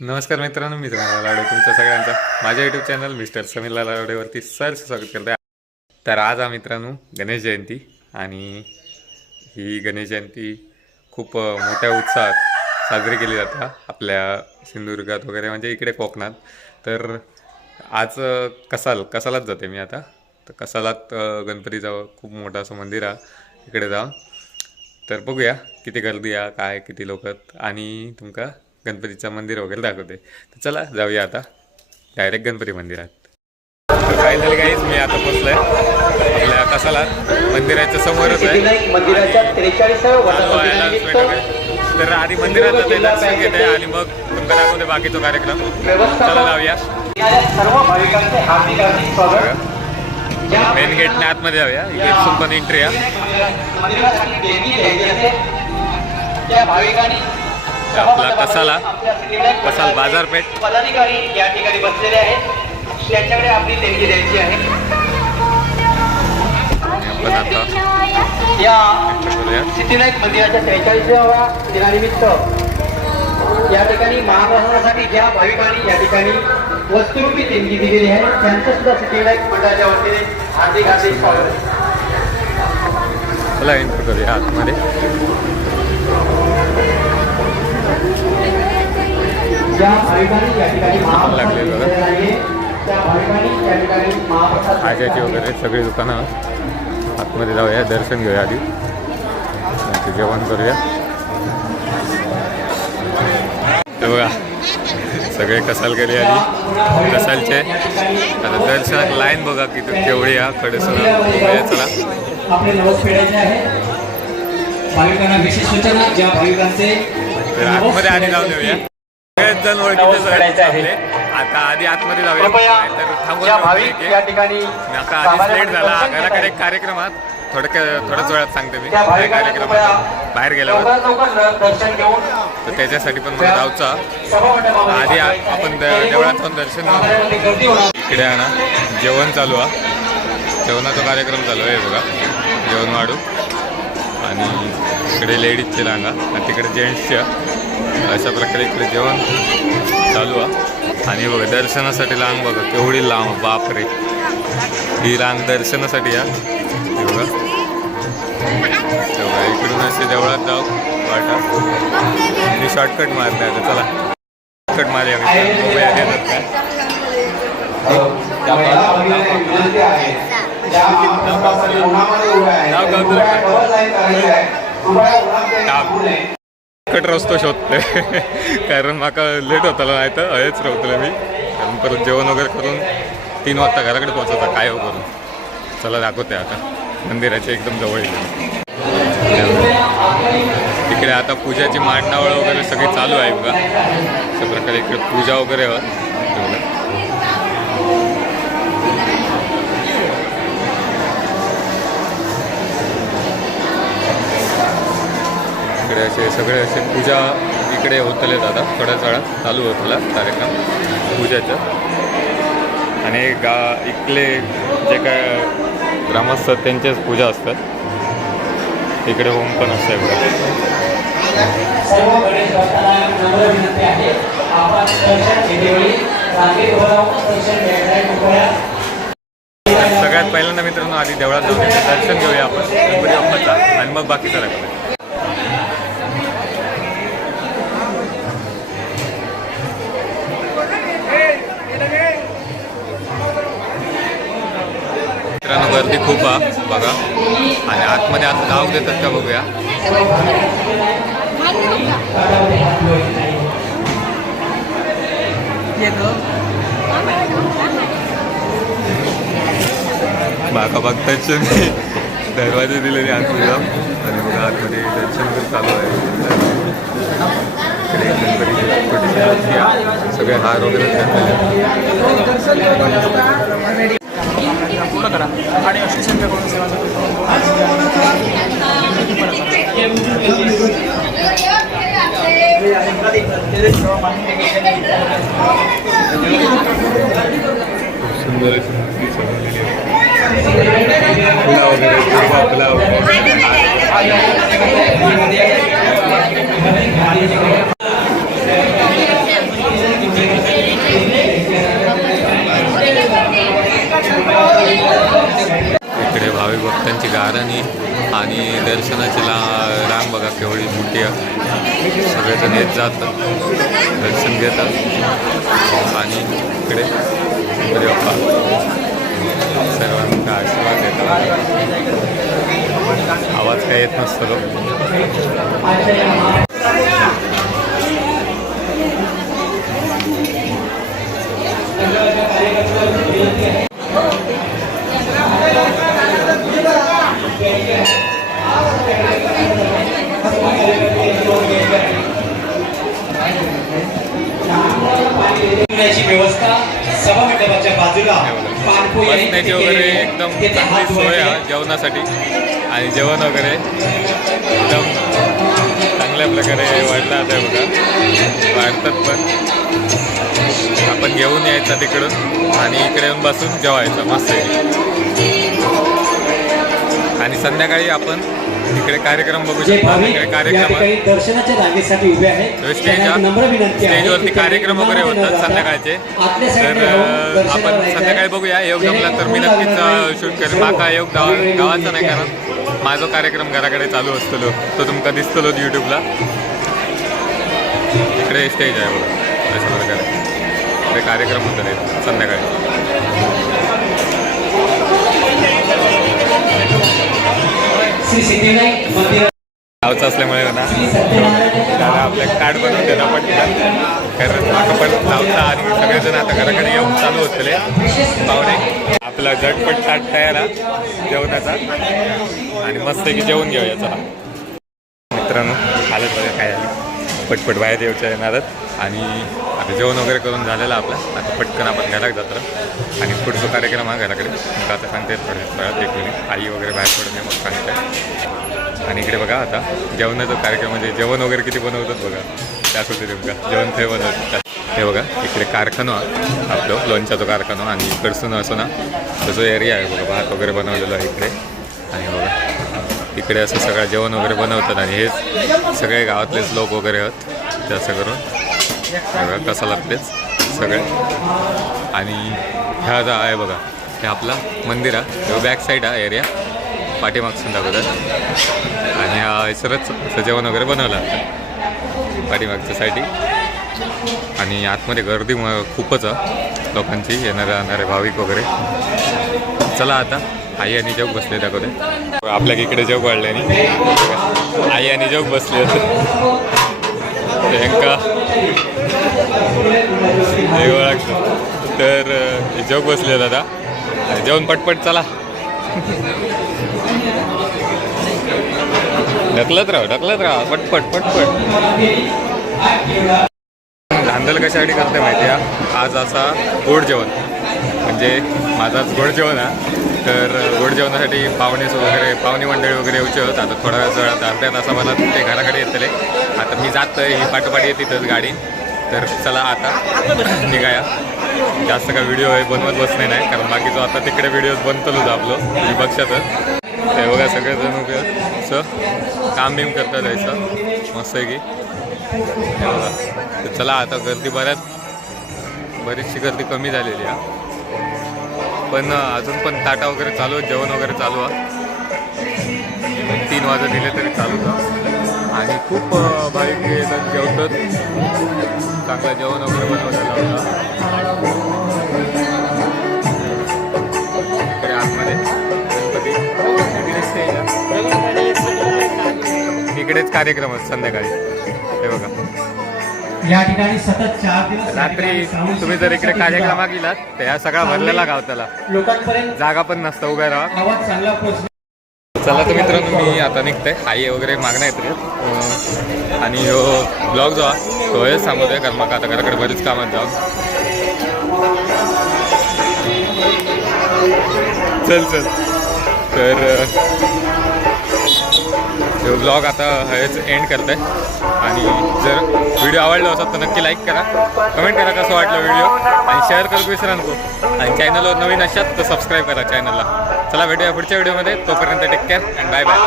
नमस्कार मित्रांनो मी तुम्हाला लावडे तुमच्या सगळ्यांचा माझ्या यूट्यूब चॅनल मिस्टर समीर लावडेवरती सर्च स्वागत करतो आहे तर आज हा मित्रांनो गणेश जयंती आणि ही गणेश जयंती खूप मोठ्या उत्साहात साजरी केली जाते आपल्या सिंधुदुर्गात वगैरे म्हणजे इकडे कोकणात. तर आज कसाल कसालाच जाते मी आता? तर कसालात अ, गणपतीचं खूप मोठं असं मंदिर आहे इकडे जाऊन. तर बघूया किती गर्दी आहे काय किती लोक आणि तुमका गणपतीचं मंदिर वगैरे दाखवते. तर चला जाऊया आता. डायरेक्ट गणपती मंदिरात. झालं काहीच मी आता पोचलोय आपल्या कसाला मंदिराच्या समोरच आहे. तर आधी मंदिरात दर्शन घेते आणि मग तुमका दाखवते बाकीचा कार्यक्रम. चला जाऊया. या मेन गेटने आतमध्ये जाऊया. इथून पण एंट्री आहे आपला कसाला, कसाल बाजारपेठ. पदाधिकारी या ठिकाणी बसलेले आहेत त्यांच्याकडे आपली देणगी द्यायची आहे आपण आता या करूया सिद्धिविनायक मंदिराच्या त्रेचाळीसाव्या दिनानिमित्त या ठिकाणी महाप्रसादासाठी ज्या भाविकांनी या ठिकाणी वस्तुरूपी देणगी दिलेली आहे त्यांचं सुद्धा सिद्धिविनायक मंडळाच्या वतीने हार्दिक हार्दिक स्वागत. चला एंट्री करूया आतमध्ये लागले बघा. वगैरे सगळी दुकानं आतमध्ये जाऊया दर्शन घेऊया आधी. जेवण करूया. हे बघा सगळे कसाल गेले आधी. कसालचे. आता दर्शनात लाईन बघा किती केवढी या कडे चला. तर आतमध्ये आधी जाऊन येऊया. सगळेच जण ओळखीचे आहेत आपले. आता आधी आतमध्ये जाऊया. नाहीतर थांबून आता आधीच लेट झाला. घराकडे एक कार्यक्रम आहे थोडक्या थोड्याच वेळात सांगते मी. काय कार्यक्रम बाहेर गेल्यावर. तर त्याच्यासाठी पण मला जाऊचा. आधी आ- आपण देवळात जाऊन दर्शन इकडे ना जेवण चालू आहे जेवणाचा कार्यक्रम चालू आहे बघा. जेवण वाढू. आणि इकडे लेडीजचे लांगा. आणि तिकडे जेंट्सच्या अशा प्रकारे इकडे जेवण चालू आहे आणि बघा दर्शनासाठी लांब बघा केवढी लांब बापरे ही रांग दर्शनासाठी या हे बघा इकडून असे देवळात जाऊ वाटा मी शॉर्टकट मारले आता चला शॉर्टकट मारूया मोबाईल देतात काय कट रस्तो शोधते. कारण माका लेट होताला नाही तर हयच रावतलं मी. कारण परत जेवण वगैरे करून तीन वाजता घराकडे पोहोचवता काय हो करून. चला दाखवते आता. मंदिराचे एकदम जवळ येते इकडे आता पूजाची मांडणावळ वगैरे सगळी चालू आहे बघा. अशा प्रकारे इकडे पूजा वगैरे इकडे असे सगळे असे पूजा इकडे होतले दादा थोड्याच वेळात चालू होतला कार्यक्रम पूजाचं. आणि गा इकले जे काय ग्रामस्थ त्यांच्याच पूजा असतात. इकडे होम पण असतं एवढं. सगळ्यात पहिल्यांदा मित्रांनो आधी देवळात जाऊन दर्शन घेऊया आपण. गणपती बाप्पाचा आणि मग बाकीचा दाखवूया गर्दी खूप आहे बघा. आणि आतमध्ये आता जाऊ देतात का बघूया. बाका बघताच मी दरवाजे दिलेले आतमध्ये आणि मग आतमध्ये दर्शन पण चालू आहे. सगळे हार वगैरे. पूर्ण करा आणि अशी करून सेवा खूप सुंदर अशी मूर्ती सजवलेली आहे फुला वगैरे दुर्वा फुला वगैरे लोकांची गाराणी आणि दर्शनाची ला रांग बघा केवढी मोठी सगळेजण येत जातात. दर्शन घेतात. आणि इकडे बाप्पा सर्वांचा आशीर्वाद देतात आवाज काय येत नसतो लोक चांगली सोय जेवणासाठी. आणि जेवण वगैरे एकदम चांगल्या प्रकारे वाढलं आता बघा. वाढतात पण. आपण घेऊन यायचं तिकडून आणि इकडे येऊन बसून जेवायचं मस्त आणि संध्याकाळी आपण इकडे कार्यक्रम बघू शकतो. इकडे या कार्यक्रम दर्शनाच्या रांगेसाठी उभे आहेत. स्टेजवरती कार्यक्रम वगैरे होतात संध्याकाळचे. तर आपण. संध्याकाळी बघूया. योग जमला तर मी नक्कीच शूट करेन. माका योग गावा गावाचा नाही कारण. माझा कार्यक्रम घराकडे चालू असतो तो तुमका दिसतलो यूट्यूबला इकडे स्टेज आहे बघा. अशा प्रकारे. इकडे कार्यक्रम होतात संध्याकाळी. गावचं असल्यामुळे ना दादा आपल्या कार्ड बनवून देणार पटकन कारण माका पण लावता आणि सगळेजण आता घराकडे येऊन चालू होतले. पाहुणे आपला झटपट ताट तयार जेवणाचा. आणि मस्त की जेवून घेऊया चला. मित्रांनो आलं बघा काय आली पटपट बाहेर येऊच्या येणारच. आणि आता जेवण वगैरे करून झालेलं आपलं. आता पटकन आपण घरात जातो. आणि पुढचा कार्यक्रम हा घराकडे. मग आता सांगते थोड्या वेळात एक मिनिट आई वगैरे बाहेर पडून नये मग सांगते. आणि इकडे बघा आता जेवणाचा कार्यक्रम म्हणजे जेवण वगैरे किती बनवतात बघा. त्याच होते तुमका जेवण ते बनवतात. हे बघा इकडे कारखाना आपलं लोणच्याचा कारखाना आणि इकडसून असं ना तसं एरिया आहे बघा. भात वगैरे बनवलेलं आहे इकडे. आणि बघा इकडे असं सगळं जेवण वगैरे बनवतात. आणि हेच सगळे गावातलेच लोक वगैरे आहेत. जास्त करून. सगळं कसं लागतेच? सगळे. आणि ह्या आता आहे बघा हे आपला मंदिर आहे बॅक साईड आहे एरिया पाठीमागसून दाखवतात आणि हा सरच सजेवण जेवण वगैरे बनवलं पाठीमागच्या साईडी आणि आतमध्ये गर्दी खूपच आहे लोकांची येणारे जाणारे भाविक वगैरे. चला आता आई आणि जग बसले दाखवते आपल्या इकडे जग वाढले आणि. आई आणि जग बसले. होते प्रियंका तर अं, जग बसले दादा जेवण पटपट चला. ढकलत राहा ढकलत राहा. पटपट पटपट. धांदल कशासाठी करते माहिती आहे आज असा गोड जेवण. म्हणजे माझाच गोड जेवण आहे. तर गोड जेवणासाठी पाहुणे वगैरे पाहुणे मंडळी वगैरे येऊचे होत. आता थोड्या वेळात अर्ध्या तासाभरात ते घराकडे येतले. आता मी जात ही पाठोपाठ तर गाडी. तर चला आता निघाया. जास्त का व्हिडिओ बनवत बसणे नाही कारण बाकीचं आता तिकडे व्हिडिओज बनतलोच आपलं विपक्षातच ते बघा सगळेजण उभे असं काम बिम करतात जायचं मस्त आहे की. हे बघा. तर चला आता गर्दी बऱ्याच बरीचशी गर्दी कमी झालेली आहे. पण अजून पण ताटा वगैरे चालू आहे जेवण वगैरे चालू आहे. तीन वाजत दिले तरी चालू आहे. आणि खूप भाविक येतात जेवतात. चांगलं जेवण वगैरे बनवलेलं होतं. इकडे आतमध्ये गणपती. इकडेच कार्यक्रम आहेत संध्याकाळी. हे बघा. या ठिकाणी सतत चार दिवस रात्री तुम्ही जर इकडे कार्यक्रमात गेलात तर या सगळा भरलेला गाव त्याला. लोकांपर्यंत जागा पण नसतं उभ्या राहा. आवाज चांगला पोहोचला. चला तर मित्रांनो मी आता निघतोय. आई वगैरे मागण्या येत आणि ह्यो ब्लॉग जो आहे तो हेच सांगतोय कारण मग आता घराकडे बरीच कामात जाऊ चल चल. तर तो ब्लॉग आता हेच एंड करतोय. आणि जर व्हिडिओ आवडला असेल तर नक्की लाईक करा. कमेंट करा कसं वाटलं व्हिडिओ आणि शेअर करू विसरा नको. आणि चॅनलवर नवीन असाल तर सबस्क्राईब करा चॅनलला चला भेटूया पुढच्या व्हिडिओमध्ये तोपर्यंत take care and bye bye